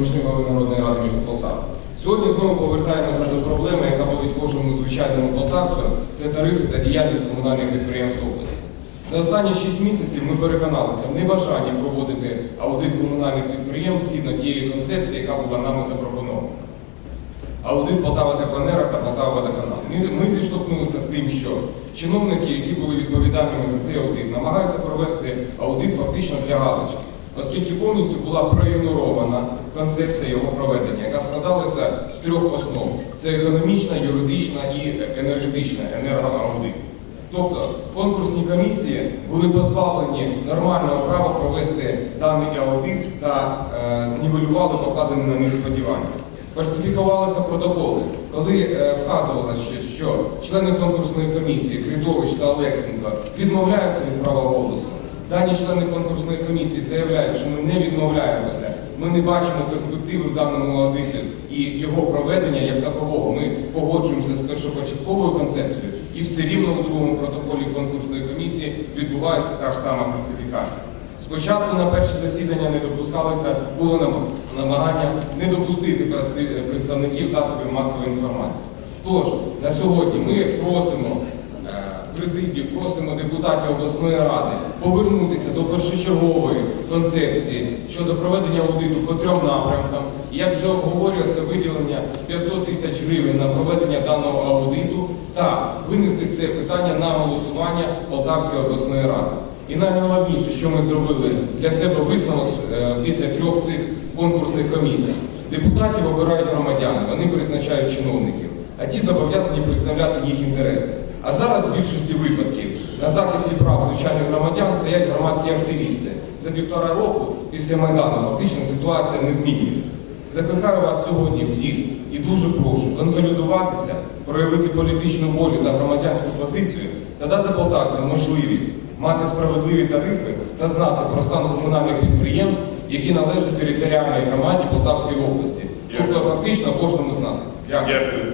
помічник голови народної ради міста Полтава. Сьогодні знову повертаємося до проблеми, яка болить кожному звичайному полтавцю це тарифи та діяльність комунальних підприємств області. За останні 6 місяців ми переконалися в небажанні проводити аудит комунальних підприємств згідно тієї концепції, яка була нами запропонована. Аудит Полтава Тепланера та Полтава Водоканал. Ми зіштовхнулися з тим, що чиновники, які були відповідальними за цей аудит, намагаються провести аудит фактично для галочки оскільки повністю була проігнорована концепція його проведення, яка складалася з трьох основ: це економічна, юридична і енергетична енергоаудит. Тобто конкурсні комісії були позбавлені нормального права провести даний аудит та е, знівелювали покладені на них сподівання. Фальсифікувалися протоколи, коли е, вказувалося, що, що члени конкурсної комісії Критович та Олексенко відмовляються від права голосу. Дані члени конкурсної комісії заявляють, що ми не відмовляємося, ми не бачимо перспективи в даному аудиті і його проведення як такового. Ми погоджуємося з першопочатковою концепцією, і все рівно у другому протоколі конкурсної комісії відбувається та ж сама фальсифікація. Спочатку на перші засідання не допускалося, було нам- намагання не допустити представ- представників засобів масової інформації. Тож на сьогодні ми просимо президію, просимо депутатів обласної ради повернутися до першочергової концепції щодо проведення аудиту по трьом напрямкам. Як вже обговорюється, виділення 500 тисяч гривень на проведення даного аудиту та винести це питання на голосування Полтавської обласної ради. І найголовніше, що ми зробили для себе висновок е, після трьох цих конкурсних комісій. Депутатів обирають громадяни, вони призначають чиновників, а ті зобов'язані представляти їх інтереси. А зараз в більшості випадків на захисті прав звичайних громадян стоять громадські активісти. За півтора року після Майдану фактично ситуація не змінюється. Закликаю вас сьогодні всіх і дуже прошу консолідуватися, проявити політичну волю та громадянську позицію та дати полтавцям можливість мати справедливі тарифи та знати про стан комунальних підприємств, які належать територіальній громаді Полтавської області, тобто фактично кожному з нас. Дякую. Дякую.